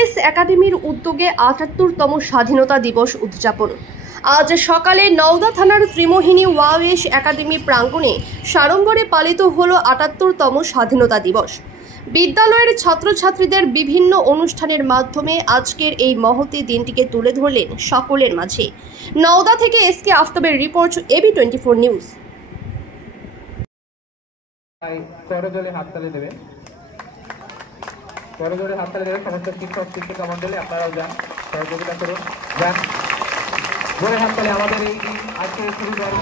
ওয়াইএস একাডেমির উদ্যোগে ৭৮তম স্বাধীনতা দিবস উদযাপন। আজ সকালে নওদা থানার ত্রিমোহিনী ওয়াইএস একাডেমি প্রাঙ্গণে সাড়ম্বরে পালিত হল ৭৮তম স্বাধীনতা দিবস। বিদ্যালয়ের ছাত্রছাত্রীদের বিভিন্ন অনুষ্ঠানের মাধ্যমে আজকের এই মহতী দিনটিকে তুলে ধরলেন সকলের মাঝে। নওদা থেকে এসকে আফতাবের রিপোর্ট, এবি24 নিউজ। করজোড়ে হাততালি দেবেন, করজোড়ে হাততালি দেবেন সমস্ত শিক্ষক শিক্ষিকা মন্ডলী, আপনারাও যান, সহযোগিতা করুন, যান জোরে হাততালি। আমাদের এই আজকে শুরু করে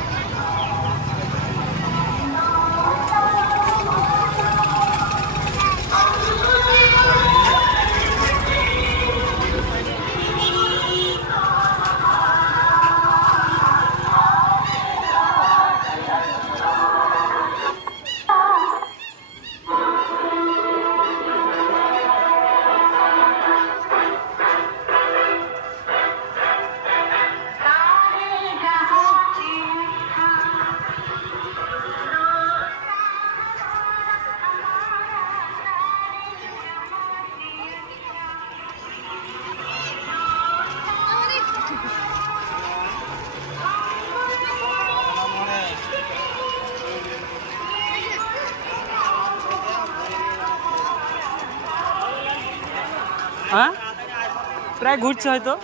প্রায় ঘুরছে হয়তো।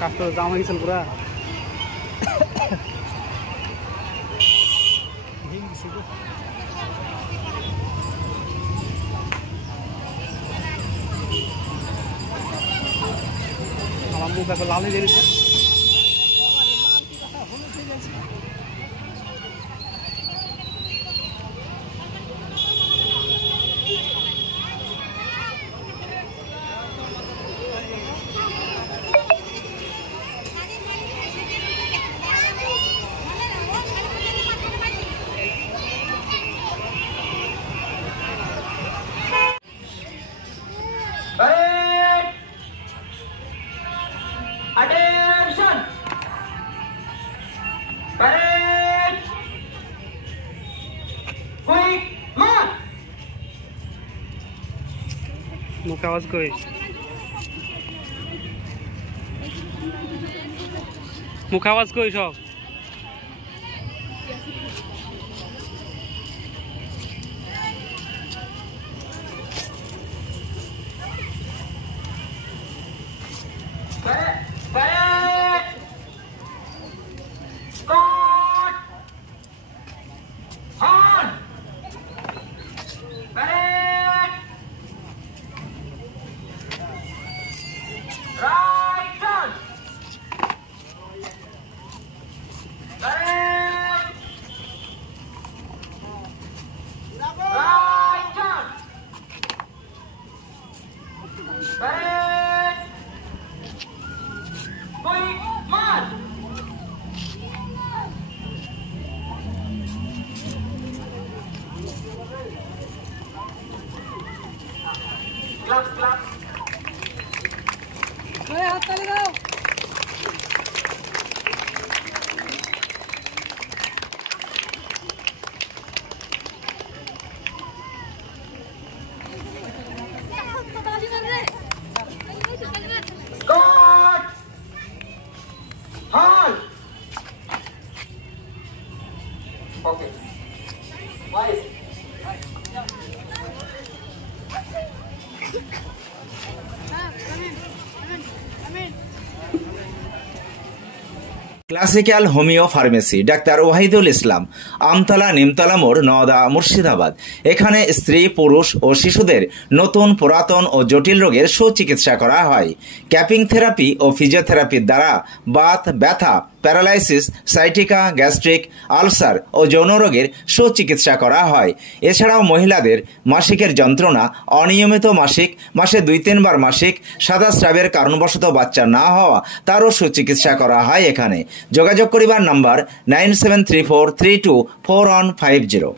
কাজটা জাম হয়ে গেছিল পুরা। আমার মুখ এখন লাল হয়ে গেছে। Attention! Parade! Quick march! মুখ আওয়াজ কই, মুখ আওয়াজ কই সব। Parade! Start! On! Parade! Right turn! Parade! Right turn! Parade! Quick march! Clap, clap. God! Halt! Okay. Nice. Classical homeo pharmacy doctor Wahidul Islam, Amtala Nimtala মোড়, নওদা, মুর্শিদাবাদ। এখানে স্ত্রী, পুরুষ ও শিশুদের নতুন, পুরাতন ও জটিল রোগের সুচিকিৎসা করা হয়। ক্যাপিং থেরাপি ও ফিজিওথেরাপির দ্বারা বাত, ব্যথা, প্যারালাইসিস, সাইটিকা, গ্যাস্ট্রিক, আলসার ও যৌন রোগের সুচিকিৎসা করা হয়। এছাড়াও মহিলাদের মাসিকের যন্ত্রণা, অনিয়মিত মাসিক, মাসে 2-3 বার মাসিক, সাদা স্রাবের কারণবশত বাচ্চা না হওয়া, তারও সুচিকিৎসা করা হয় এখানে। যোগাযোগ করিবার নাম্বার 9734324150।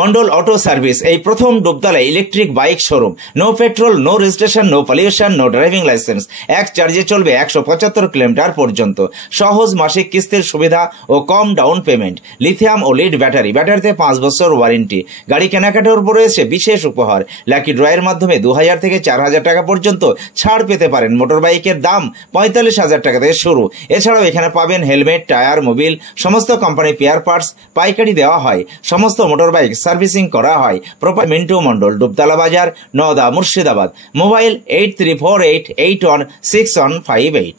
মন্ডল অটো সার্ভিস এই প্রথম ডুবতলায় electric bike showroom. No petrol, no registration, no pollution, no driving licence. এক চার্জে চলবে 175 কিলোমিটার পর্যন্ত। সহজ মাসিক কিস্তির সুবিধা ও কম ডাউন পেমেন্ট। লিথিয়াম ও লিড ব্যাটারি, ব্যাটারিতে 5 বছর ওয়ারেন্টি। গাড়ি কেনাকাটার উপর রয়েছে বিশেষ উপহার। লাকি ড্রয়ের মাধ্যমে 2000 থেকে 4000 টাকা পর্যন্ত ছাড় পেতে পারেন। মোটর বাইকের দাম 45,000 টাকা থেকে শুরু। এছাড়াও এখানে পাবেন হেলমেট, টায়ার, মোবিল, সমস্ত কোম্পানি পেয়ার পার্টস পাইকারি দেওয়া হয়। সমস্ত মোটর বাইক সার্ভিসিং করা হয়। প্রপার মিন্টু মন্ডল, ডুবতলা বাজার, নওদা, মুর্শিদাবাদ। মোবাইল 8348816158।